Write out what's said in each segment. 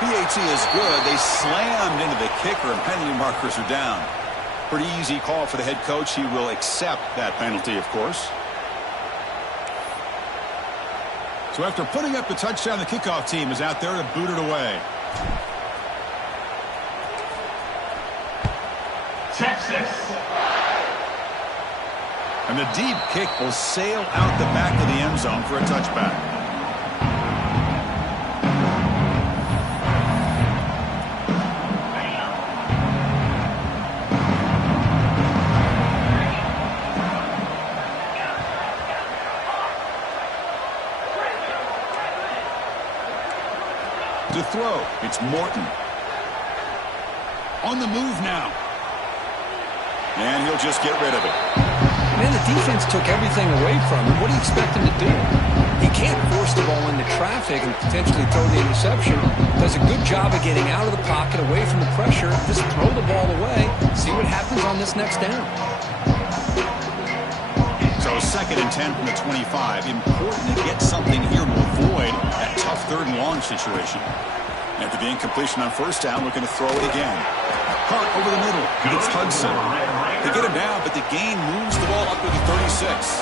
PAT is good. They slammed into the kicker, and penalty markers are down. Pretty easy call for the head coach. He will accept that penalty, of course. So after putting up the touchdown, the kickoff team is out there to boot it away. Texas. And the deep kick will sail out the back of the end zone for a touchback. To throw, it's Morton. On the move now. And he'll just get rid of it. Man, the defense took everything away from him. What do you expect him to do? He can't force the ball into traffic and potentially throw the interception. Does a good job of getting out of the pocket, away from the pressure. Just throw the ball away. See what happens on this next down. So 2nd and 10 from the 25. Important to get something here to avoid that tough 3rd and long situation. After the incompletion on 1st down, looking to throw it again. Hunt over the middle. It's Hudson. They get him down, but the gain moves the ball up to the 36.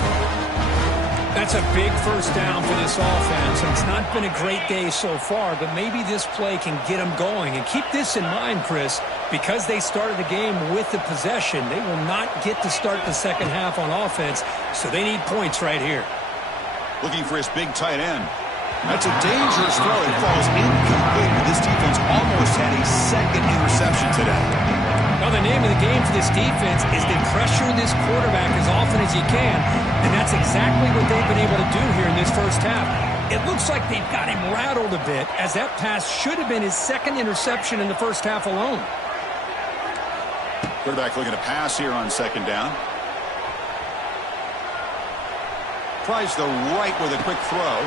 That's a big 1st down for this offense. And it's not been a great day so far, but maybe this play can get them going. And keep this in mind, Chris, because they started the game with the possession, they will not get to start the second half on offense, so they need points right here. Looking for his big tight end. That's a dangerous throw. It falls incomplete, but this defense almost had a 2nd interception today. Well, the name of the game for this defense is to pressure this quarterback as often as you can, and that's exactly what they've been able to do here in this 1st half. It looks like they've got him rattled a bit, as that pass should have been his 2nd interception in the 1st half alone. Quarterback looking to pass here on 2nd down. Tries the right with a quick throw.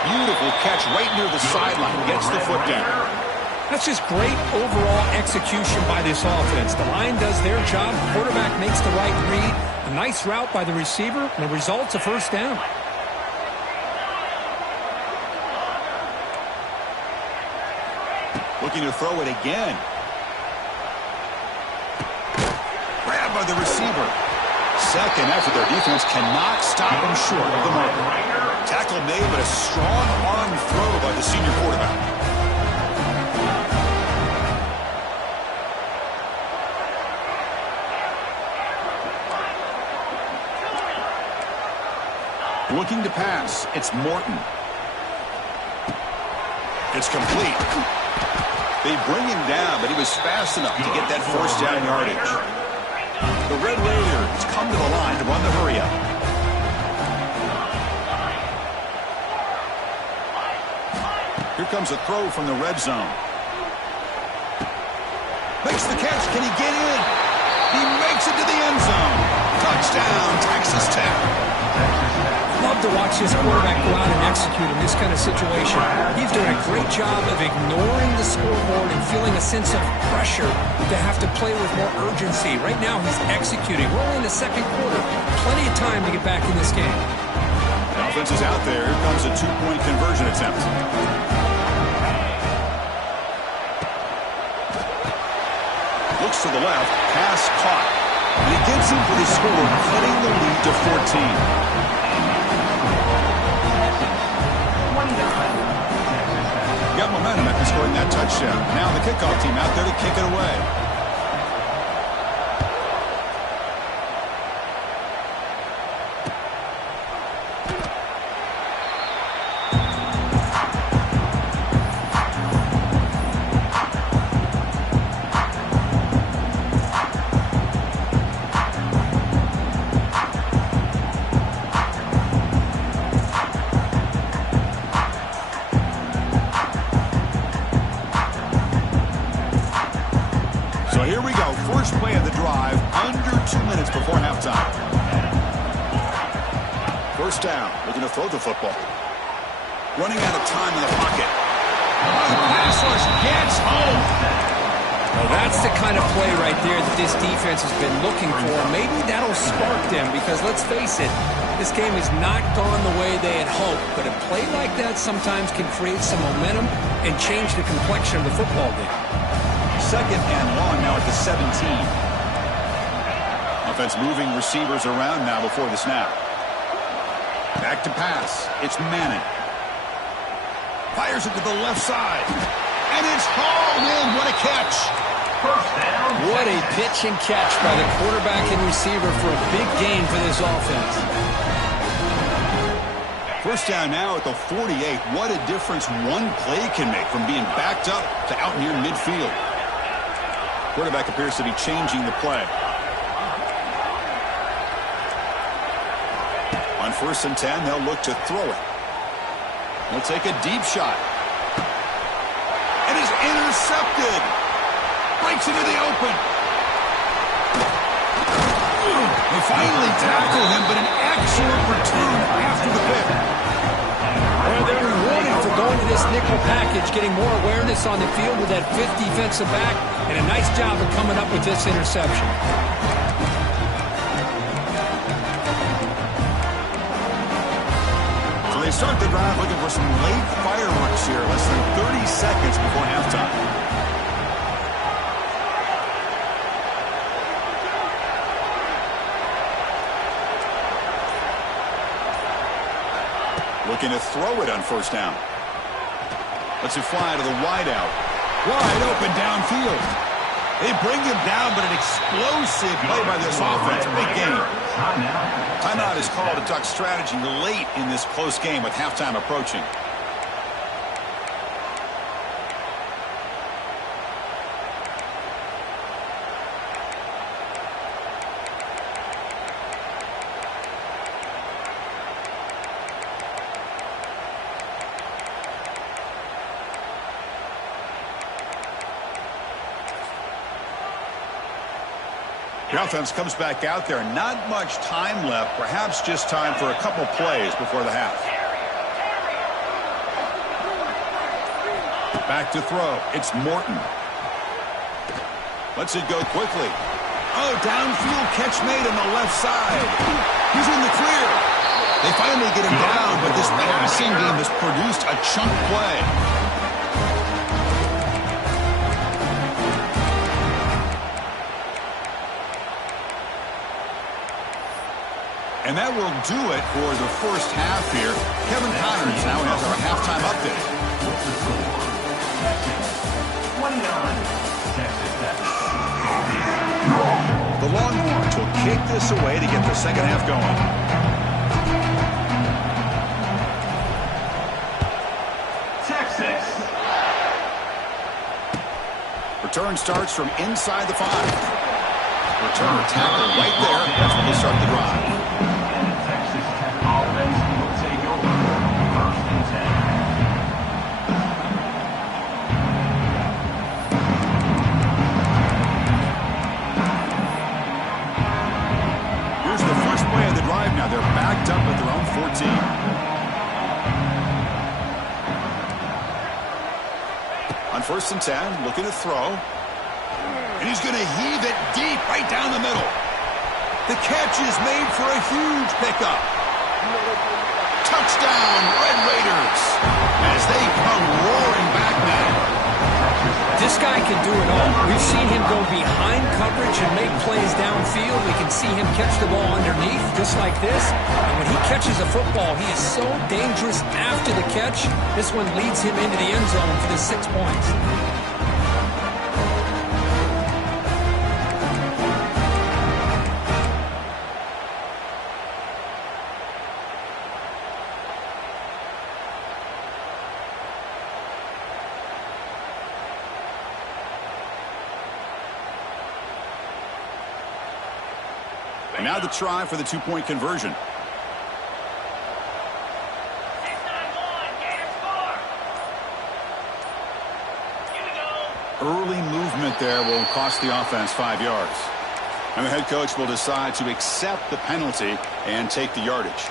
Beautiful catch right near the sideline. Gets the foot down. That's just great overall execution by this offense. The line does their job. Quarterback makes the right read. A nice route by the receiver. And the result's a 1st down. Looking to throw it again. Grabbed by the receiver. 2nd effort. Their defense cannot stop him short of the marker. Tackle made, but a strong arm throw by the senior quarterback. Looking to pass. It's Morton. It's complete. They bring him down, but he was fast enough to get that 1st down yardage. The Red Raiders come to the line to run the hurry-up. Here comes a throw from the red zone. Makes the catch. Can he get in? He makes it to the end zone. Touchdown, Texas Tech. Love to watch this quarterback go out and execute in this kind of situation. He's doing a great job of ignoring the scoreboard and feeling a sense of pressure to have to play with more urgency. Right now, he's executing. We're only in the 2nd quarter. Plenty of time to get back in this game. The offense is out there. Here comes a 2-point conversion attempt. Looks to the left. Pass caught. And he gets him for the score, cutting the lead to 14. Got momentum after scoring that touchdown. Now the kickoff team out there to kick it away. So here we go. First play of the drive, under 2 minutes before halftime. 1st down, looking to throw the football. Running out of time in the pocket. The pass rush gets home. Well, that's the kind of play right there that this defense has been looking for. Maybe that'll spark them because, let's face it, this game has not gone the way they had hoped. But a play like that sometimes can create some momentum and change the complexion of the football game. 2nd and long now at the 17. Offense moving receivers around now before the snap. Back to pass. It's Manning. Fires it to the left side. And it's hauled in. What a catch. First down. What a pitch and catch by the quarterback and receiver for a big gain for this offense. First down now at the 48. What a difference one play can make from being backed up to out near midfield. Quarterback appears to be changing the play. On 1st and 10, they'll look to throw it. He'll take a deep shot. It is intercepted. Breaks into the open. They finally tackle him, but an excellent return after the pick. Well, they're rewarded for going to this nickel package, getting more awareness on the field with that 5th defensive back, and a nice job of coming up with this interception. So they start the drive looking for some late fireworks here, less than 30 seconds before halftime. Looking to throw it on 1st down. Lets it fly to the wideout. Wide open downfield. They bring him down, but an explosive play by this offense. Big game. Timeout is called to duck strategy late in this close game with halftime approaching. The offense comes back out there. Not much time left. Perhaps just time for a couple plays before the half. Back to throw. It's Morton. Lets it go quickly. Oh, downfield catch made on the left side. He's in the clear. They finally get him down, but this passing game has produced a chunk play. And that will do it for the first half here. Kevin Connors now has our halftime update. The Longhorns will kick this away to get the second half going. Texas. Return starts from inside the 5. Return tackle right there. That's when they start the drive. Offense will take over. 1st and 10. Here's the first play of the drive now. They're backed up at their own 14. On 1st and 10, looking to throw. And he's going to heave it deep right down the middle. The catch is made for a huge pickup. Touchdown, Red Raiders, as they come roaring back now. This guy can do it all. We've seen him go behind coverage and make plays downfield. We can see him catch the ball underneath, just like this. And when he catches a football, he is so dangerous after the catch. This one leads him into the end zone for the 6 points. And now the try for the 2-point conversion. Early movement there will cost the offense 5 yards. And the head coach will decide to accept the penalty and take the yardage.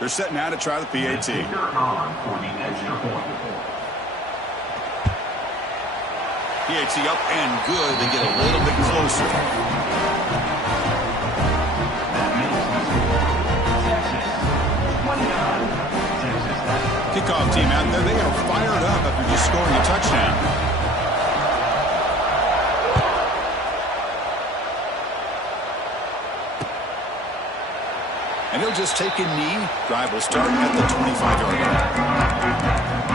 They're set now to try the PAT. PAT up and good. They get a little bit closer. Kickoff team out there, they are fired up after just scoring a touchdown. And he'll just take a knee. Drive will start at the 25-yard line.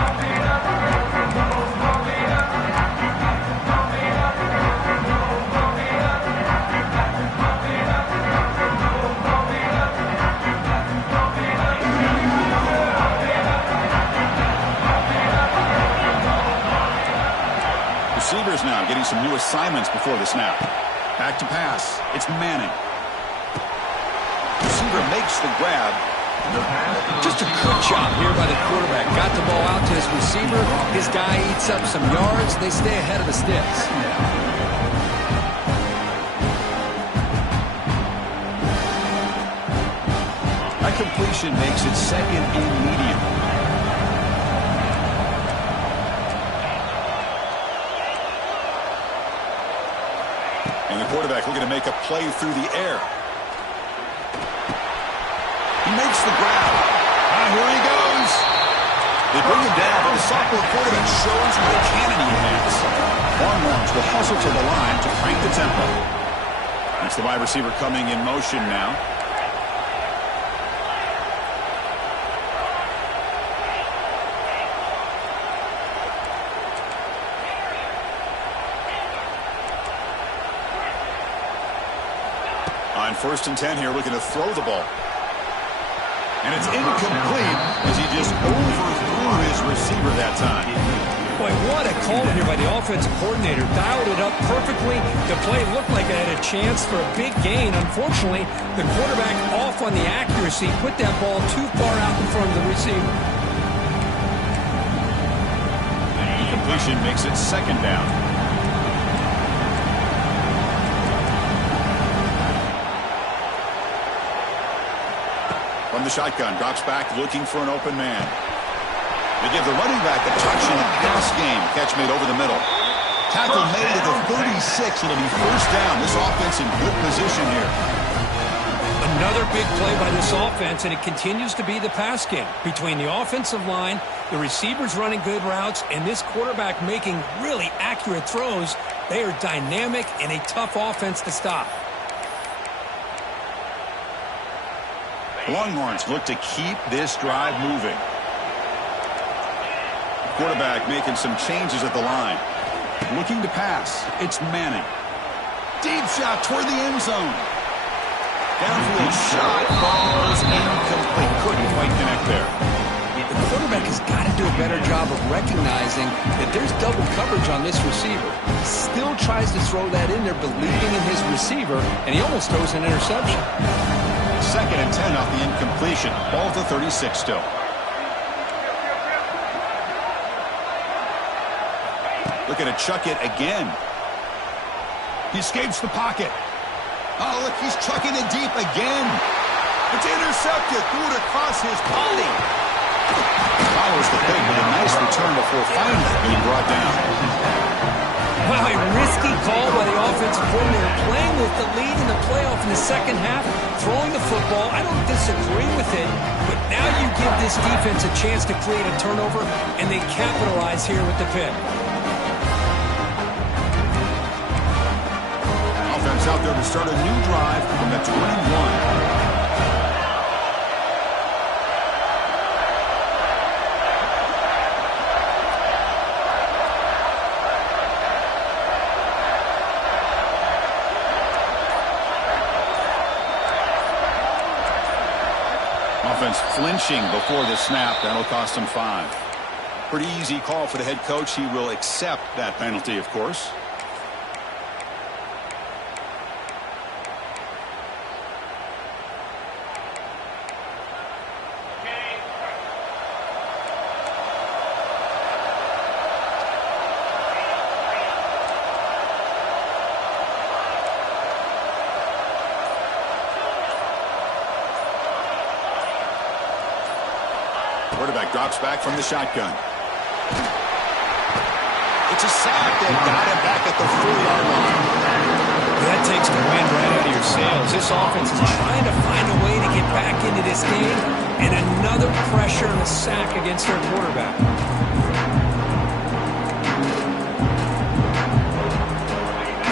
Receivers now getting some new assignments before the snap. Back to pass. It's Manning. Receiver makes the grab. Just a good job here by the quarterback. Got the ball out to his receiver. His guy eats up some yards. They stay ahead of the sticks. That completion makes it second and medium. And the quarterback looking to make a play through the air. He makes the grab. Here he goes. They bring him down, but the sophomore quarterback shows what a cannon he has. Longhorns will hustle to the line to crank the tempo. That's the wide receiver coming in motion now. On 1st and 10 here, looking to throw the ball. And it's incomplete as he just overthrew his receiver that time. Boy, what a call here by the offensive coordinator. Dialed it up perfectly. The play looked like it had a chance for a big gain. Unfortunately, the quarterback off on the accuracy, put that ball too far out in front of the receiver. The incompletion makes it 2nd down. From the shotgun, drops back, looking for an open man. They give the running back a touch in the pass game. Catch made over the middle. Tackle made at the 36. It'll be 1st down. This offense in good position here. Another big play by this offense, and it continues to be the pass game. Between the offensive line, the receivers running good routes, and this quarterback making really accurate throws, they are dynamic and a tough offense to stop. Longhorns look to keep this drive moving. Quarterback making some changes at the line. Looking to pass. It's Manning. Deep shot toward the end zone. Downfield shot falls incomplete. Couldn't quite connect there. The quarterback has got to do a better job of recognizing that there's double coverage on this receiver. He still tries to throw that in there, believing in his receiver, and he almost throws an interception. 2nd and 10 off the incompletion. Ball at the 36 still. Looking to chuck it again. He escapes the pocket. Oh, look, he's chucking it deep again. It's intercepted. Threw it across his body. Follows the pick with a nice return before finally being brought down. Wow, a risky call by the offensive coordinator, playing with the lead in the playoff in the 2nd half, throwing the football. I don't disagree with it, but now you give this defense a chance to create a turnover, and they capitalize here with the pick. Offense out there to start a new drive from the 21. Offense flinching before the snap. That'll cost him 5. Pretty easy call for the head coach. He will accept that penalty, of course. Quarterback drops back from the shotgun. It's a sack. They got him back at the 4-yard line. That takes the wind right out of your sails. This offense is trying to find a way to get back into this game, and another pressure and a sack against their quarterback.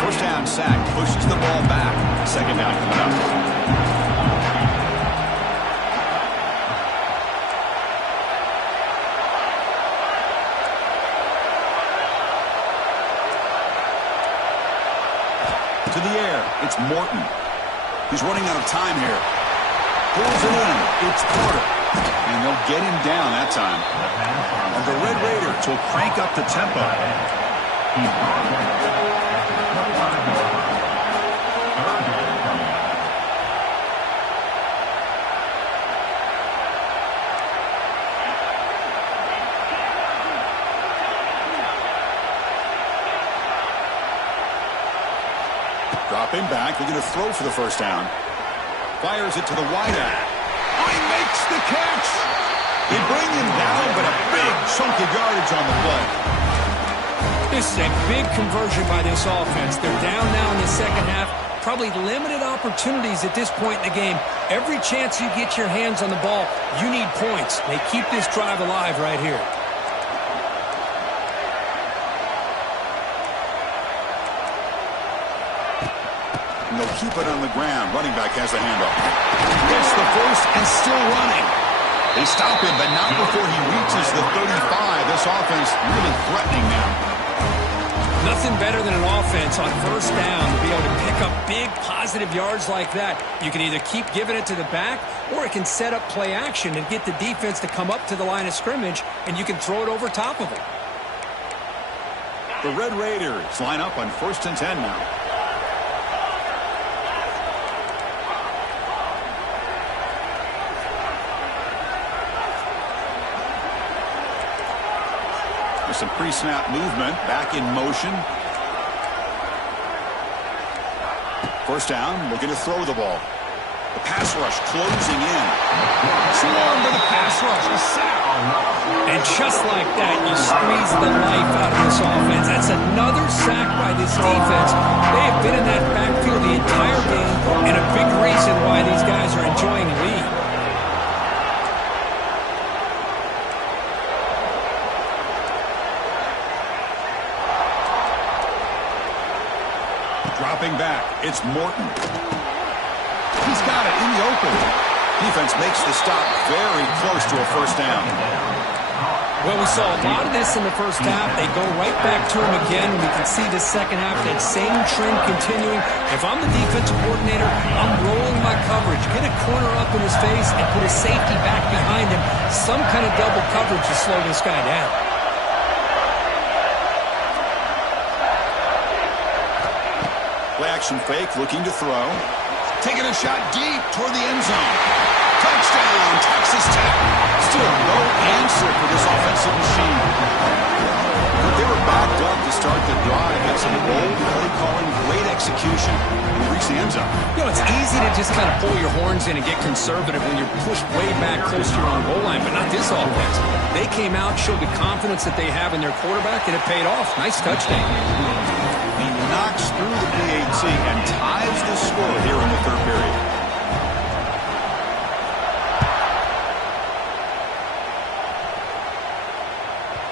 First down sack, pushes the ball back. Second down coming up. To the air, it's Morton. He's running out of time here. Pulls it in. It's Porter. And they'll get him down that time. And the Red Raiders will crank up the tempo. Dropping back, looking to throw for the first down. Fires it to the wideout. He makes the catch. They bring him down, but a big chunk of yardage on the play. This is a big conversion by this offense. They're down now in the second half. Probably limited opportunities at this point in the game. Every chance you get your hands on the ball, you need points. They keep this drive alive right here. And they'll keep it on the ground. Running back has the handoff. Gets the first and still running. They stop him, but not before he reaches the 35. This offense really threatening now. Nothing better than an offense on first down to be able to pick up big positive yards like that. You can either keep giving it to the back, or it can set up play action and get the defense to come up to the line of scrimmage, and you can throw it over top of it. The Red Raiders line up on 1st and 10 now. Some pre-snap movement, back in motion. First down, looking to throw the ball. The pass rush closing in. Swarmed by the pass rush, a sack. And just like that, you squeeze the life out of this offense. That's another sack by this defense. They have been in that backfield the entire game, and a big reason why these guys are enjoying the lead. Dropping back, it's Morton. He's got it in the open. Defense makes the stop very close to a first down. Well, we saw a lot of this in the first half. They go right back to him again, and we can see the second half, that same trend continuing. If I'm the defensive coordinator, I'm rolling my coverage. Get a corner up in his face and put a safety back behind him. Some kind of double coverage to slow this guy down. Play action fake, looking to throw. Taking a shot deep toward the end zone. Touchdown, Texas Tech. Still no answer for this offensive machine. But they were backed up to start the drive. Had some bold play calling, great execution, and reach the end zone. You know, it's easy to just kind of pull your horns in and get conservative when you're pushed way back close to your own goal line, but not this offense. They came out, showed the confidence that they have in their quarterback, and it paid off. Nice touchdown. He knocks through the PAT and ties the score here in the third period.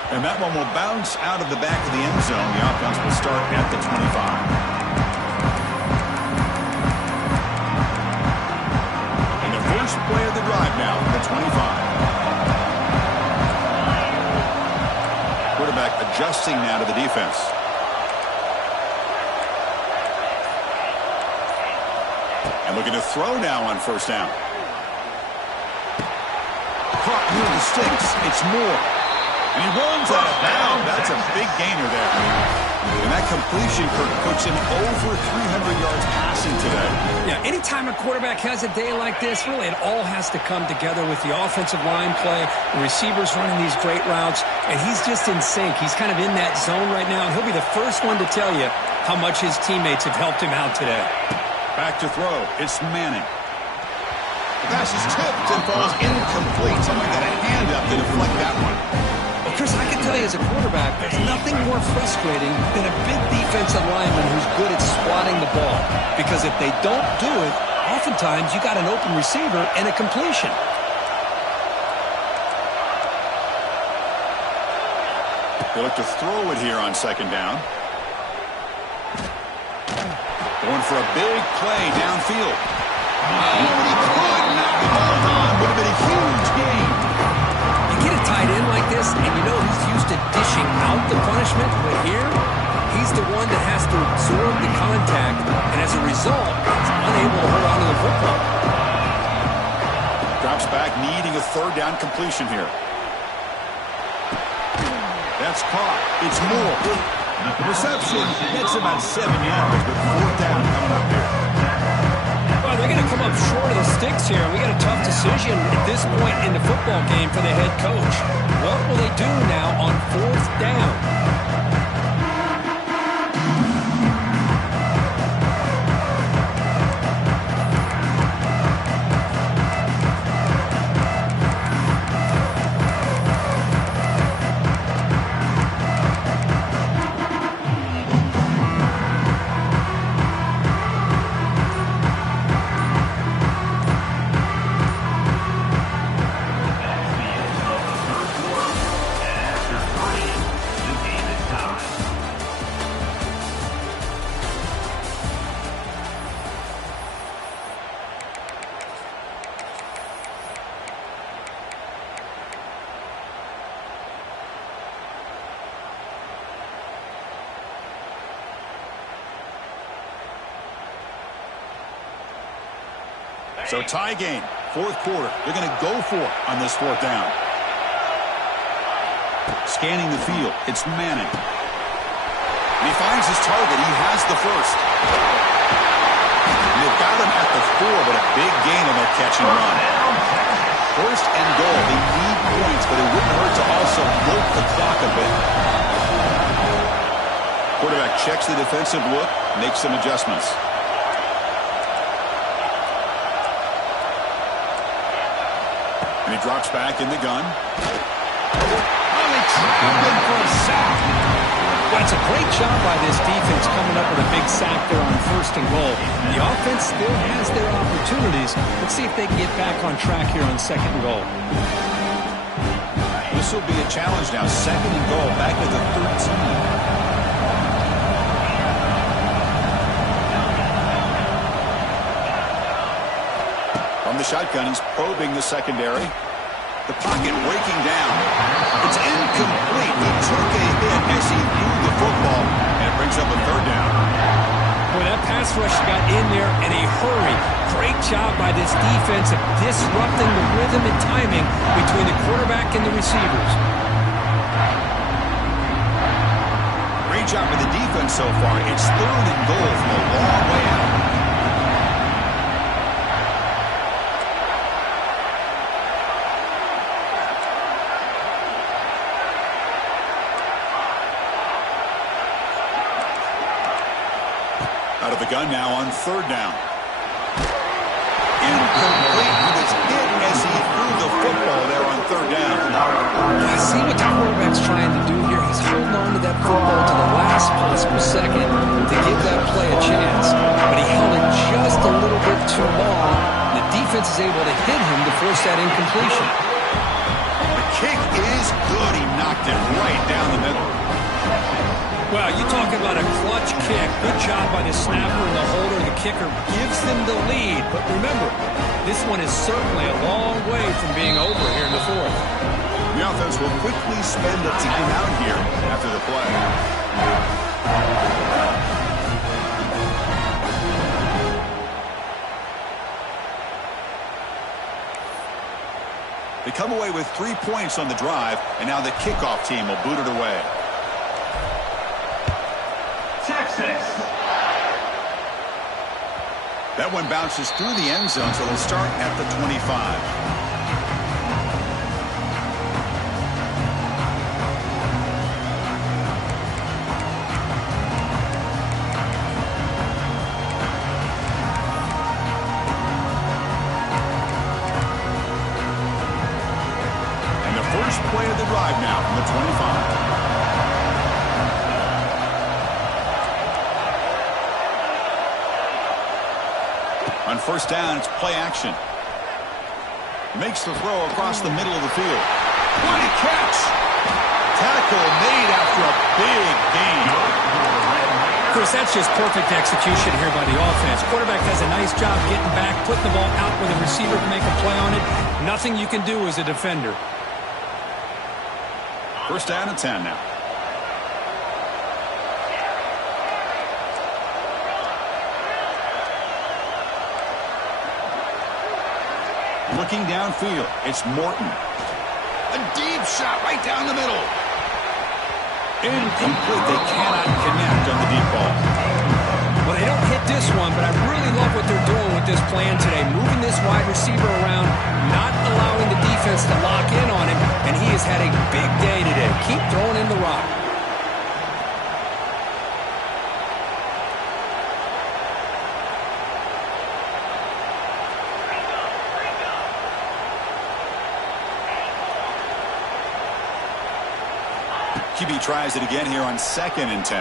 And that one will bounce out of the back of the end zone. The offense will start at the 25. And the first play of the drive now, the 25. Quarterback adjusting now to the defense. And looking to throw now on first down. Caught near the sticks. It's Moore. And he runs out of bounds. That's a big gainer there. And that completion, Kirk, puts him over 300 yards passing today. Yeah, anytime a quarterback has a day like this, really it all has to come together with the offensive line play, the receivers running these great routes, and he's just in sync. He's kind of in that zone right now, and he'll be the first one to tell you how much his teammates have helped him out today. Back to throw. It's Manning. The pass is tipped and falls incomplete. Someone got a hand up to deflect that one. Well, Chris, I can tell you as a quarterback, there's nothing more frustrating than a big defensive lineman who's good at swatting the ball. Because if they don't do it, oftentimes you got an open receiver and a completion. They look to throw it here on second down. Going for a big play downfield. Oh, and he could not be balled on. Would have been a huge gain. You get a tight end like this, and you know he's used to dishing out the punishment, but here, he's the one that has to absorb the contact, and as a result, he's unable to hold on to the football. Drops back, needing a third down completion here. That's caught. It's Moore. The reception gets about 7 yards, but fourth down coming up here. Well, they're going to come up short of the sticks here. We got a tough decision at this point in the football game for the head coach. What will they do now on fourth down? So tie game, fourth quarter. They're going to go for it on this fourth down. Scanning the field, it's Manning. And he finds his target. He has the first. And they've got him at the 4, but a big gain on that catch and run. First and goal. They need points, but it wouldn't hurt to also milk the clock a bit. Quarterback checks the defensive look, makes some adjustments. And he drops back in the gun. Oh, they trap him for a sack. Well, it's a great job by this defense coming up with a big sack there on first and goal. The offense still has their opportunities. Let's see if they can get back on track here on second and goal. This will be a challenge now. Second and goal, back at the 13. From the shotgun, he's probing the secondary. The pocket breaking down. It's incomplete. He took a hit as he threw the football, and it brings up a third down. Boy, that pass rush got in there in a hurry. Great job by this defense of disrupting the rhythm and timing between the quarterback and the receivers. Great job by the defense so far. It's third and goal from a long way out. Out of the gun now on third down. Incomplete. He was hit as he threw the football there on third down. I see what the quarterback's trying to do here. He's holding on to that football to the last possible second to give that play a chance. But he held it just a little bit too long. The defense is able to hit him to force that incompletion. The kick is good. He knocked it right down the middle. Well, you talk about a clutch kick. Good job by the snapper and the holder. The kicker gives them the lead. But remember, this one is certainly a long way from being over here in the fourth. The offense will quickly spend a timeout here after the play. They come away with 3 points on the drive, and now the kickoff team will boot it away. Texas. That one bounces through the end zone, so they'll start at the 25. First play of the drive now from the 25. On first down, it's play action. Makes the throw across the middle of the field. What a catch! Tackle made out Chris, that's just perfect execution here by the offense. Quarterback does a nice job getting back, putting the ball out where the receiver can make a play on it. Nothing you can do as a defender. First down and 10 now. Looking downfield, it's Morton. A deep shot right down the middle. Incomplete. They cannot connect on the deep ball. Well, they don't hit this one, but I really love what they're doing with this plan today. Moving this wide receiver around, not allowing the defense to lock in on him, and he has had a big day today. Keep throwing in the rock. QB tries it again here on 2nd and 10.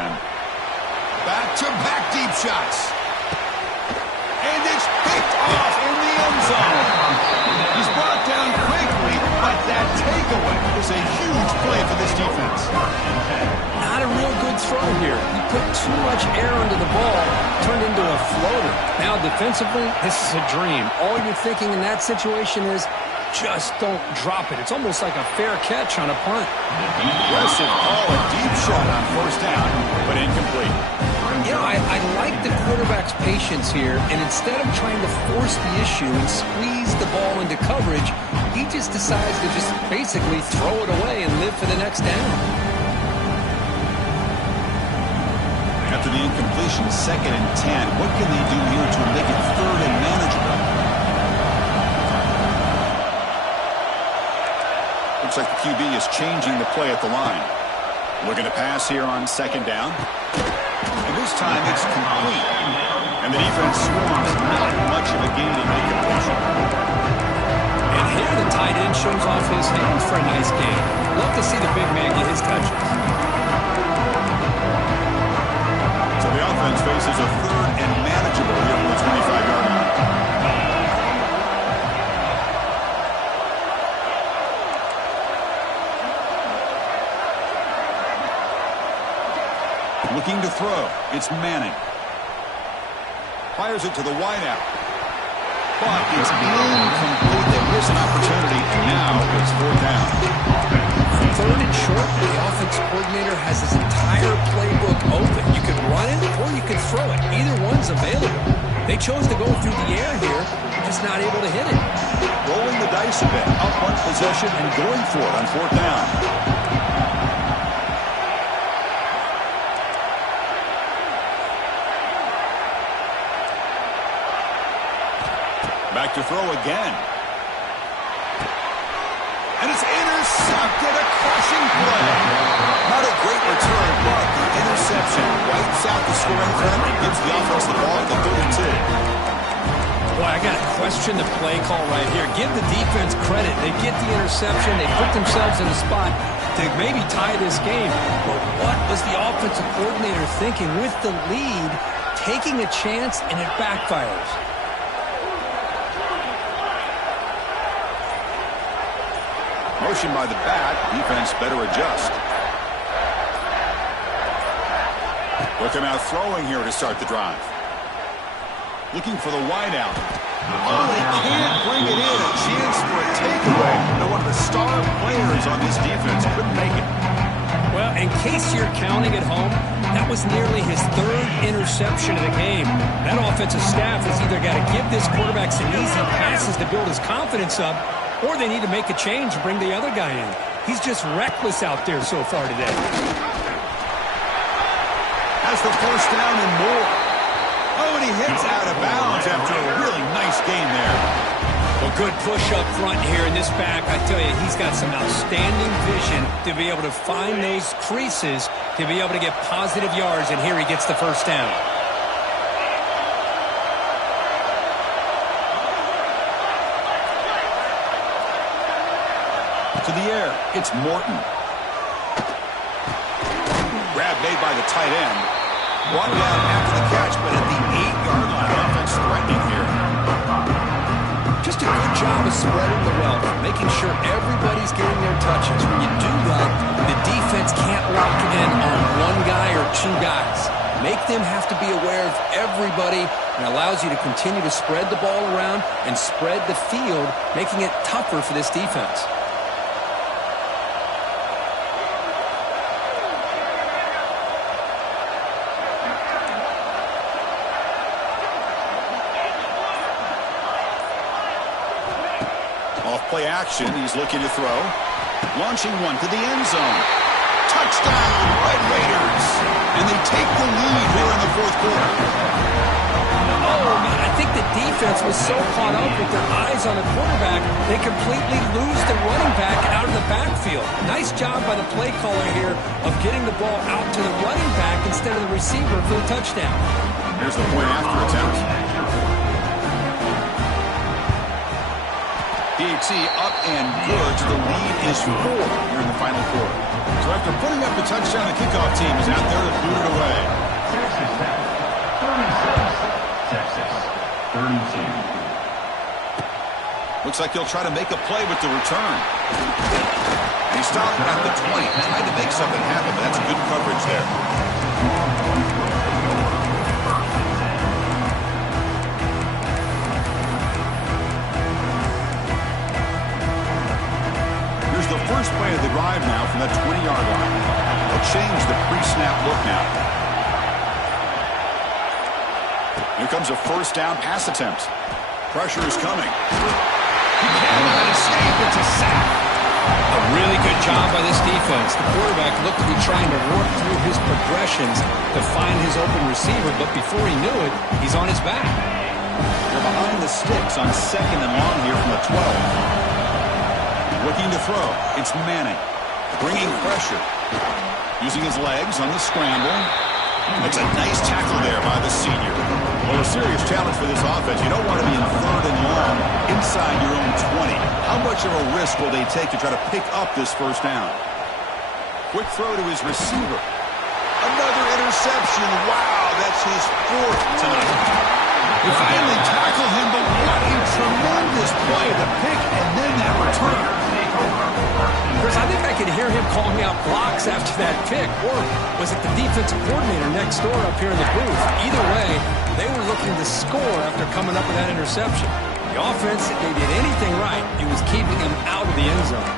Back-to-back deep shots. And it's picked off in the end zone. He's brought down quickly, but that takeaway is a huge play for this defense. Not a real good throw here. He put too much air under the ball, turned into a floater. Now defensively, this is a dream. All you're thinking in that situation is, just don't drop it. It's almost like a fair catch on a punt. Aggressive call, a deep shot on first down, but incomplete. You know, I like the quarterback's patience here, and instead of trying to force the issue and squeeze the ball into coverage, he just decides to just basically throw it away and live for the next down. After the incompletion, 2nd and 10, what can they do here to make it 3rd and manageable? Looks like the QB is changing the play at the line. Looking to pass here on 2nd down. And this time it's complete. And the defense swarms not much of a gain in the completion. And here the tight end shows off his hands for a nice game. Love to see the big man get his touches. So the offense faces a 3rd and manageable here from the 25-yard line. Looking to throw. It's Manning. Fires it to the wideout. But it's incomplete. They miss an opportunity, and now it's 4th down. 3rd and short, the offense coordinator has his entire playbook open. You could run it or you could throw it. Either one's available. They chose to go through the air here, just not able to hit it. Rolling the dice a bit. Up one possession and going for it on 4th down. Back to throw again. And it's intercepted, a crushing play. Not a great return, but the interception wipes out the scoring threat and gives the offense the ball at the 32. Boy, I got to question the play call right here. Give the defense credit. They get the interception. They put themselves in a spot to maybe tie this game. But what was the offensive coordinator thinking with the lead, taking a chance, and it backfires? Motion by the back. Defense better adjust. Looking out throwing here to start the drive. Looking for the wideout. Oh, they can't bring it in. A chance for a takeaway. No, one of the star players on this defense couldn't make it. Well, in case you're counting at home, that was nearly his 3rd interception of the game. That offensive staff has either got to give this quarterback some easy passes to build his confidence up, or they need to make a change and bring the other guy in. He's just reckless out there so far today. Has the first down and more. Oh, and he hits out of bounds after a really nice game there. Well, good push up front here in this back. I tell you, he's got some outstanding vision to be able to find those creases, to be able to get positive yards, and here he gets the first down. To the air, it's Morton. Grab made by the tight end. Brought down after the catch, but at the 8-yard line. Offense threatening here. Just a good job of spreading the wealth, making sure everybody's getting their touches. When you do that, the defense can't lock in on one guy or two guys. make them have to be aware of everybody, and allows you to continue to spread the ball around and spread the field, making it tougher for this defense. Off-play action, he's looking to throw. Launching one to the end zone. Touchdown, Red Raiders! And they take the lead here in the fourth quarter. Oh, man, I think the defense was so caught up with their eyes on the quarterback, they completely lose the running back out of the backfield. Nice job by the play caller here of getting the ball out to the running back instead of the receiver for the touchdown. Here's the point after attempt. PAT up and good. The lead is 4 here in the final quarter. So after putting up the touchdown, the kickoff team is out there to boot it away. Texas Tech, 36. Texas, 32. Looks like he'll try to make a play with the return. And he stopped at the 20, trying to make something happen, but that's good coverage there. Here's the first play of the drive now from that 20-yard line. They'll change the pre-snap look now. Here comes a first down pass attempt. Pressure is coming. He cannot escape. It's a sack. A really good job by this defense. The quarterback looked to be trying to work through his progressions to find his open receiver, but before he knew it, he's on his back. They're behind the sticks on 2nd and long here from the 12. Looking to throw. It's Manning. Bringing pressure. Using his legs on the scramble. That's a nice tackle there by the senior. Well, a serious challenge for this offense. You don't want to be in 3rd and long inside your own 20. How much of a risk will they take to try to pick up this first down? Quick throw to his receiver. Another interception. Wow, that's his 4th tonight. They finally tackle him, but what a tremendous play. The pick and then that return. Chris, I think I could hear him calling out blocks after that pick, or was it the defensive coordinator next door up here in the booth? Either way, they were looking to score after coming up with that interception. The offense, if they did anything right, it was keeping him out of the end zone.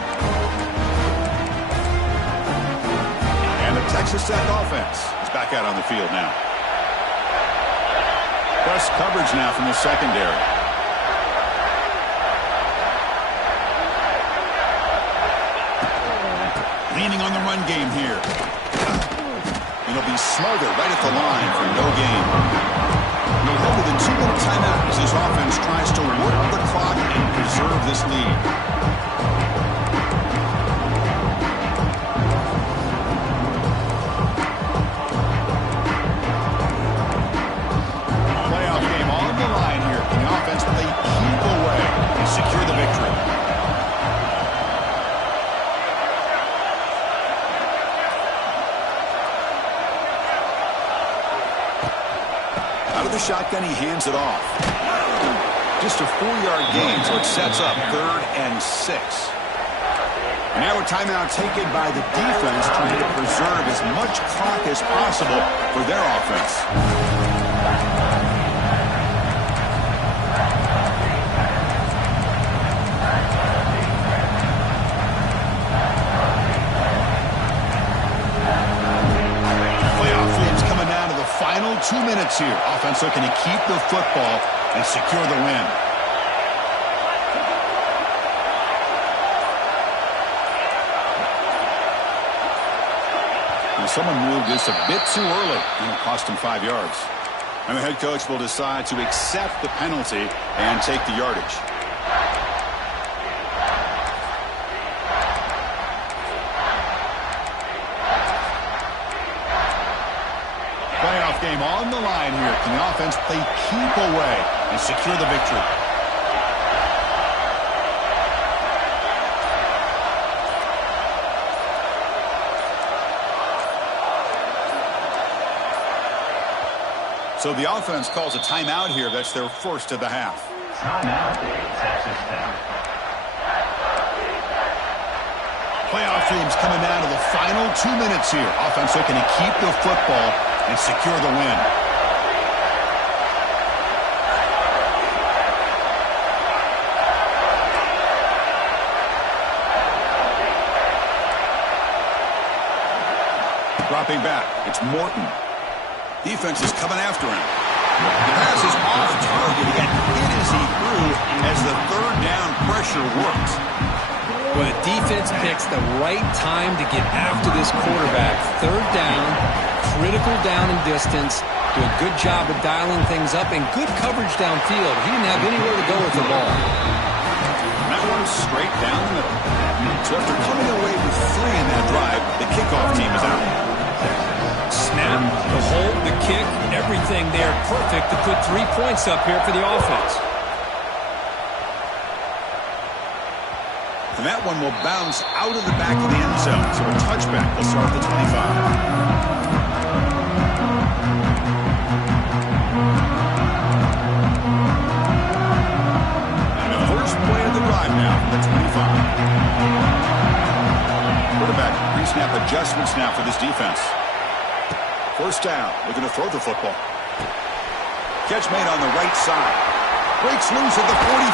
And the Texas Tech offense is back out on the field now. Press coverage now from the secondary. Leaning on the run game here. And he'll be smothered right at the line for no gain. We'll head with a 2-minute timeout as this offense tries to work the clock and preserve this lead. Playoff game on the line here. Can the offense play keep away and secure the victory? Shotgun, he hands it off. Just a 4-yard gain, so it sets up 3rd and 6. And now a timeout taken by the defense, trying to preserve as much clock as possible for their offense. Final 2 minutes here. Offense looking to keep the football and secure the win. Now someone moved this a bit too early, and it cost him 5 yards. And the head coach will decide to accept the penalty and take the yardage. Playoff game on the line here. Can the offense play keep away and secure the victory? So the offense calls a timeout here. That's their first of the half. Timeout, Texas Tech. Playoff games coming down to the final 2 minutes here. Offense looking to keep the football and secure the win. Dropping back, it's Morton. Defense is coming after him. The pass is off target. He got hit as he threw as the third down pressure works. Well, the defense picks the right time to get after this quarterback. Third down, critical down and distance. Do a good job of dialing things up and good coverage downfield. He didn't have anywhere to go with the ball. And that one's straight down the middle. So after coming away with 3 in that drive, the kickoff team is out. Snap, the hold, the kick, everything there perfect to put 3 points up here for the offense. And that one will bounce out of the back of the end zone. So a touchback will start at the 25. And the first play of the drive now from the 25. Quarterback pre-snap adjustments now for this defense. First down, looking to throw the football. Catch made on the right side. Breaks loose at the 45.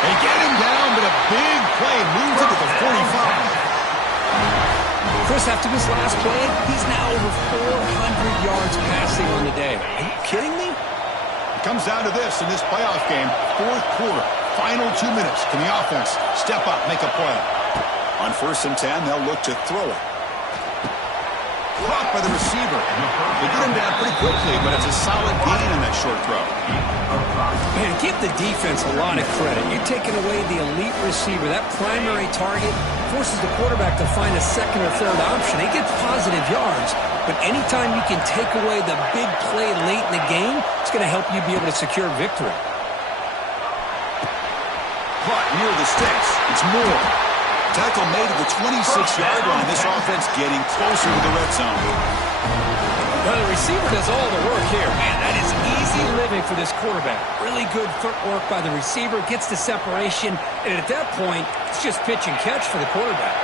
They get him down, but a big play moves into the 45. Chris, after this last play, he's now over 400 yards passing on the day. Are you kidding me? It comes down to this in this playoff game. Fourth quarter, final 2 minutes. Can the offense step up, make a play? On 1st and 10, they'll look to throw it. Caught by the receiver. They get him down pretty quickly, but it's a solid gain in that short throw. Man, give the defense a lot of credit. You're taking away the elite receiver. That primary target forces the quarterback to find a second or third option. He gets positive yards, but anytime you can take away the big play late in the game, it's going to help you be able to secure victory. Caught near the sticks. It's Moore. Tackle made at the 26-yard line. This offense getting closer to the red zone. Well, the receiver does all the work here. Man, that is easy living for this quarterback. Really good footwork by the receiver. Gets the separation. And at that point, it's just pitch and catch for the quarterback.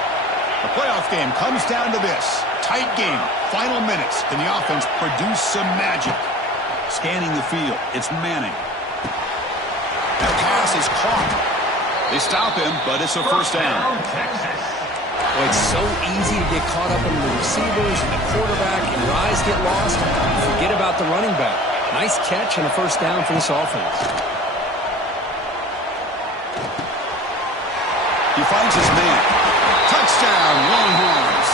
The playoff game comes down to this. Tight game. Final minutes. Can the offense produce some magic? Scanning the field. It's Manning. That pass is caught. They stop him, but it's a first down. Well, it's so easy to get caught up in the receivers and the quarterback, and your eyes get lost. Forget about the running back. Nice catch and a first down for this offense. He finds his man. Touchdown, Longhorns.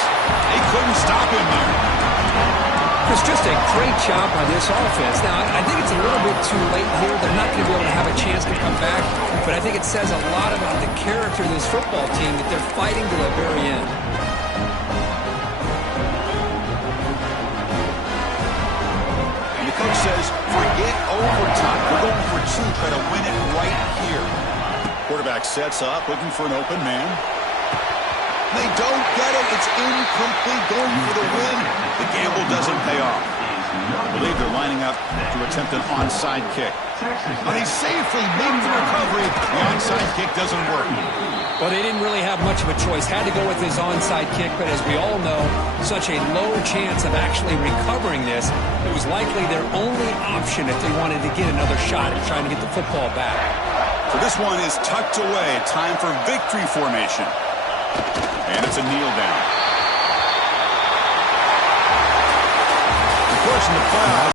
They couldn't stop him there. It's just a great job by this offense. Now, I think it's a little bit too late here. They're not going to be able to have a chance to come back, but I think it says a lot about the character of this football team that they're fighting to the very end. And the coach says, forget overtime. We're going for 2, try to win it right here. Quarterback sets up, looking for an open man. They don't get it. It's incomplete. Going for the win. The gamble doesn't pay off. I believe they're lining up to attempt an onside kick. But he safely made the recovery. The onside kick doesn't work. Well, they didn't really have much of a choice. Had to go with his onside kick, but as we all know, such a low chance of actually recovering this. It was likely their only option if they wanted to get another shot at trying to get the football back. So this one is tucked away. Time for victory formation. And it's a kneel down. Of course, in the playoffs,